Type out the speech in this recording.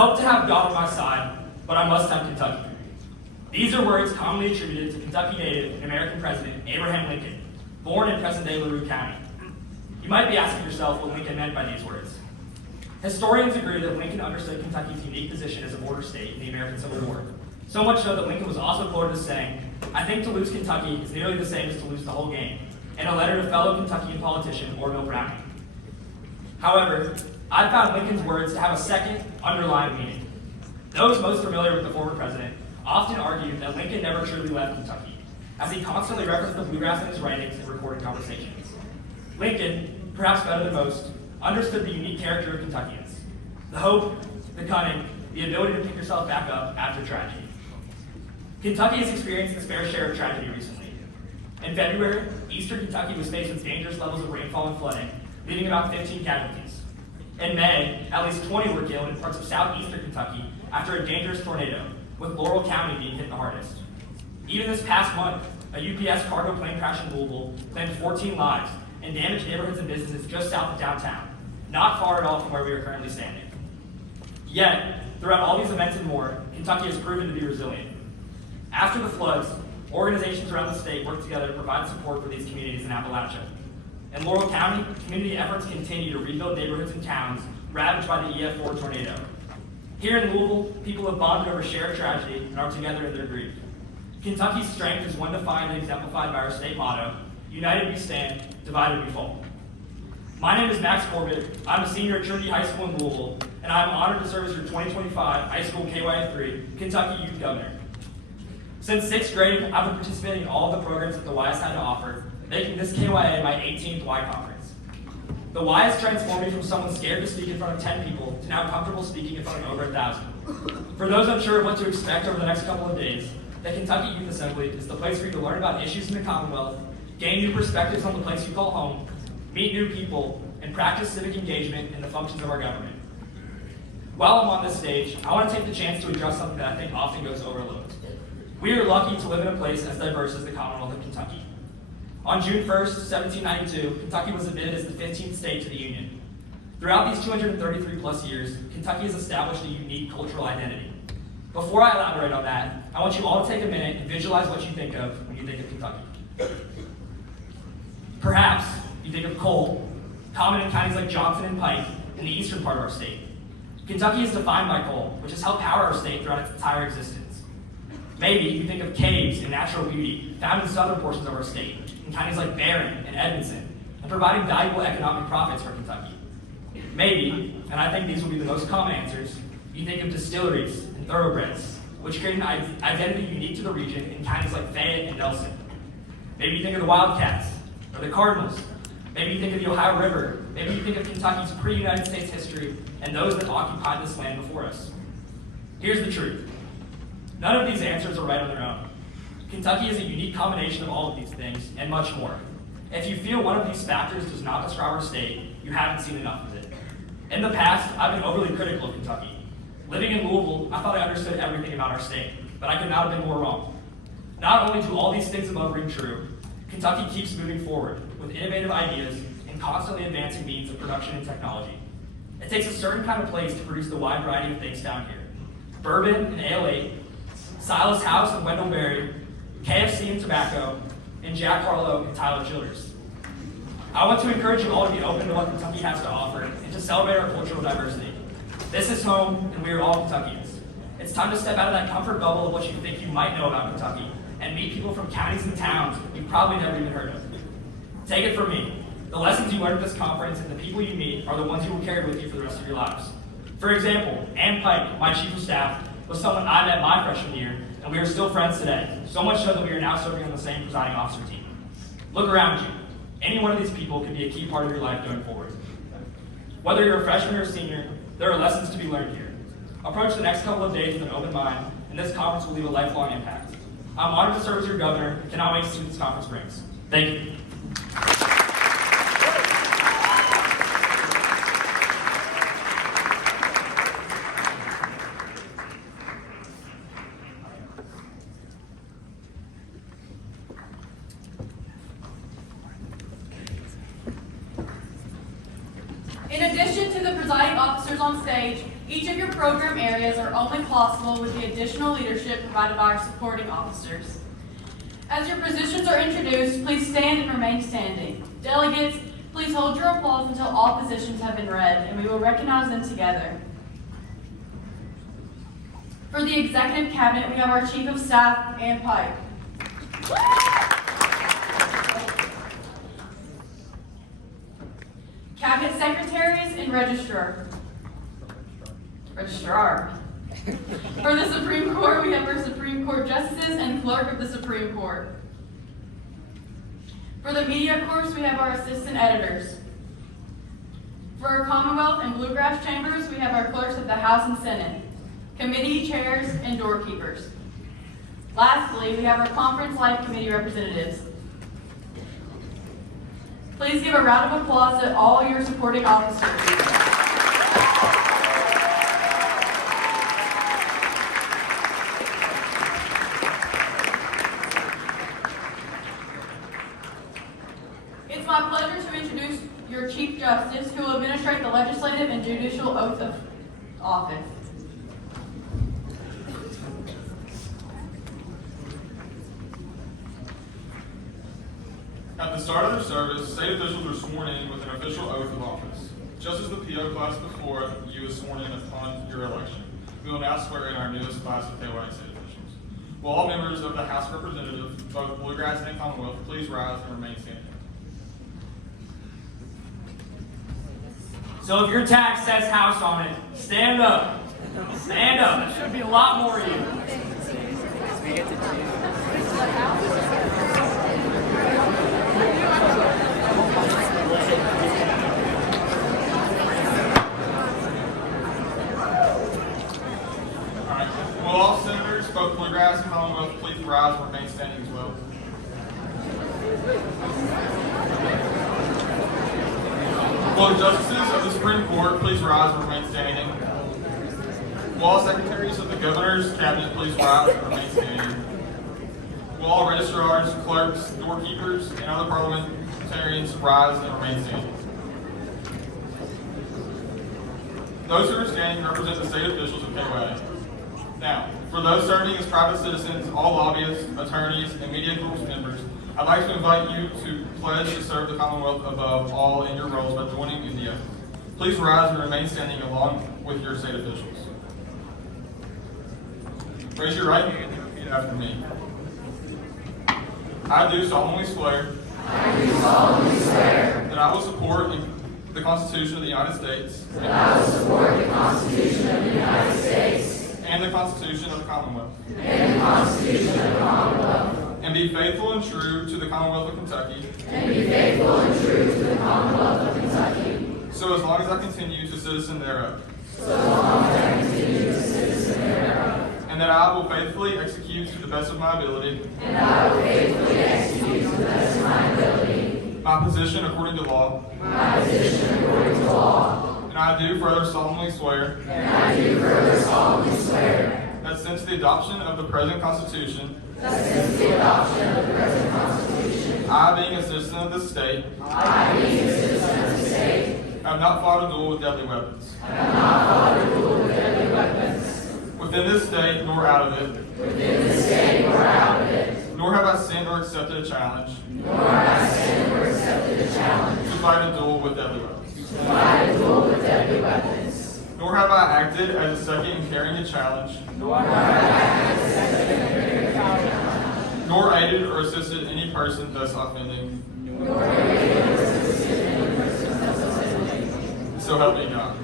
hope to have God on my side, but I must have Kentucky. These are words commonly attributed to Kentucky native and American President Abraham Lincoln, born in present-day LaRue County. You might be asking yourself what Lincoln meant by these words. Historians agree that Lincoln understood Kentucky's unique position as a border state in the American Civil War, so much so that Lincoln was also quoted as saying, "I think to lose Kentucky is nearly the same as to lose the whole game," in a letter to fellow Kentuckian politician Orville Browning. However, I found Lincoln's words to have a second, underlying meaning. Those most familiar with the former president often argue that Lincoln never truly left Kentucky, as he constantly referenced the bluegrass in his writings and recorded conversations. Lincoln, perhaps better than most, understood the unique character of Kentuckians: the hope, the cunning, the ability to pick yourself back up after tragedy. Kentucky has experienced its fair share of tragedy recently. In February, eastern Kentucky was faced with dangerous levels of rainfall and flooding, leaving about 15 casualties. In May, at least 20 were killed in parts of southeastern Kentucky after a dangerous tornado, with Laurel County being hit the hardest. Even this past month, a UPS cargo plane crash in Louisville claimed 14 lives and damaged neighborhoods and businesses just south of downtown, not far at all from where we are currently standing. Yet, throughout all these events and more, Kentucky has proven to be resilient. After the floods, organizations around the state worked together to provide support for these communities in Appalachia. In Laurel County, community efforts continue to rebuild neighborhoods and towns ravaged by the EF4 tornado. Here in Louisville, people have bonded over shared tragedy and are together in their grief. Kentucky's strength is one defined and exemplified by our state motto: united we stand, divided we fall. My name is Max Corbett. I'm a senior at Trinity High School in Louisville, and I'm honored to serve as your 2025 High School KYF3 Kentucky Youth Governor. Since 6th grade, I've been participating in all of the programs that the Y has had to offer, making this KYA my 18th Y conference. The Y has transformed me from someone scared to speak in front of 10 people to now comfortable speaking in front of over 1,000. For those unsure of what to expect over the next couple of days, the Kentucky Youth Assembly is the place for you to learn about issues in the Commonwealth, gain new perspectives on the place you call home, meet new people, and practice civic engagement in the functions of our government. While I'm on this stage, I want to take the chance to address something that I think often goes overlooked. We are lucky to live in a place as diverse as the Commonwealth of Kentucky. On June 1st, 1792, Kentucky was admitted as the 15th state to the Union. Throughout these 233 plus years, Kentucky has established a unique cultural identity. Before I elaborate on that, I want you all to take a minute and visualize what you think of when you think of Kentucky. Perhaps you think of coal, common in counties like Johnson and Pike in the eastern part of our state. Kentucky is defined by coal, which has helped power our state throughout its entire existence. Maybe you think of caves and natural beauty found in southern portions of our state, in counties like Barron and Edmonson, and providing valuable economic profits for Kentucky. Maybe, and I think these will be the most common answers, you think of distilleries and thoroughbreds, which create an identity unique to the region in counties like Fayette and Nelson. Maybe you think of the Wildcats, or the Cardinals. Maybe you think of the Ohio River. Maybe you think of Kentucky's pre-United States history and those that occupied this land before us. Here's the truth. None of these answers are right on their own. Kentucky is a unique combination of all of these things and much more. If you feel one of these factors does not describe our state, you haven't seen enough of it. In the past, I've been overly critical of Kentucky. Living in Louisville, I thought I understood everything about our state, but I could not have been more wrong. Not only do all these things above ring true, Kentucky keeps moving forward with innovative ideas and constantly advancing means of production and technology. It takes a certain kind of place to produce the wide variety of things down here. Bourbon and Ale 8, Silas House and Wendell Berry, KFC and tobacco, and Jack Harlow and Tyler Childers. I want to encourage you all to be open to what Kentucky has to offer and to celebrate our cultural diversity. This is home, and we are all Kentuckians. It's time to step out of that comfort bubble of what you think you might know about Kentucky and meet people from counties and towns you've probably never even heard of. Take it from me. The lessons you learn at this conference and the people you meet are the ones you will carry with you for the rest of your lives. For example, Ann Pike, my chief of staff, was someone I met my freshman year, and we are still friends today, so much so that we are now serving on the same presiding officer team. Look around you. Any one of these people could be a key part of your life going forward. Whether you're a freshman or a senior, there are lessons to be learned here. Approach the next couple of days with an open mind, and this conference will leave a lifelong impact. I'm honored to serve as your governor and cannot wait to see what this conference brings. Thank you. In addition to the presiding officers on stage, Each of your program areas are only possible with the additional leadership provided by our supporting officers. As your positions are introduced, please stand and remain standing. Delegates, please hold your applause until all positions have been read, and we will recognize them together. For the Executive Cabinet, we have our Chief of Staff, Ann Pike. Cabinet Secretaries and Registrar. For the Supreme Court, we have our Supreme Court Justices and Clerk of the Supreme Court. For the Media Corps, we have our Assistant Editors. For our Commonwealth and Bluegrass Chambers, we have our Clerks of the House and Senate, Committee Chairs, and Doorkeepers. Lastly, we have our Conference Life Committee representatives. Please give a round of applause to all your supporting officers. It's my pleasure to introduce your Chief Justice, who will administrate the legislative and judicial oath of office. At the start of their service, state officials are sworn in with an official oath of office. Just as the PO class before you was sworn in upon your election, we will now swear in our newest class of KY state officials. Will all members of the House of Representatives, both Bluegrass and Commonwealth, please rise and remain standing. So if your tag says house on it, stand up. Stand up. There should be a lot more of you. Alright. Will all senators, both Bluegrass and Commonwealth, please rise and remain standing as well. Will the justices of the Supreme Court please rise and remain standing? Will all secretaries of the governor's cabinet please rise and remain standing? Will all registrars, clerks, doorkeepers, and other parliamentarians rise and remain standing? Those who are standing represent the state officials of KOA. Now, for those serving as private citizens, all lobbyists, attorneys, and media groups members, I'd like to invite you to pledge to serve the Commonwealth above all in your roles by joining in the oath. Please rise and remain standing along with your state officials. Raise your right hand and repeat after me. I do solemnly swear that I will support the Constitution of the United States and the Constitution of the Commonwealth and be faithful and true to the Commonwealth of Kentucky so as long as I continue to citizen thereof. And that I will faithfully execute to the best of my ability my position according to law. And I do further solemnly swear that since the adoption of the present Constitution, I, being a citizen of this state, have not fought a duel with deadly weapons. Within this state, nor out of it. Nor have I sinned or accepted a challenge. To fight a duel with deadly weapons. Nor have I acted as a second in carrying a challenge. Nor aided or assisted any person thus offending. So help me God.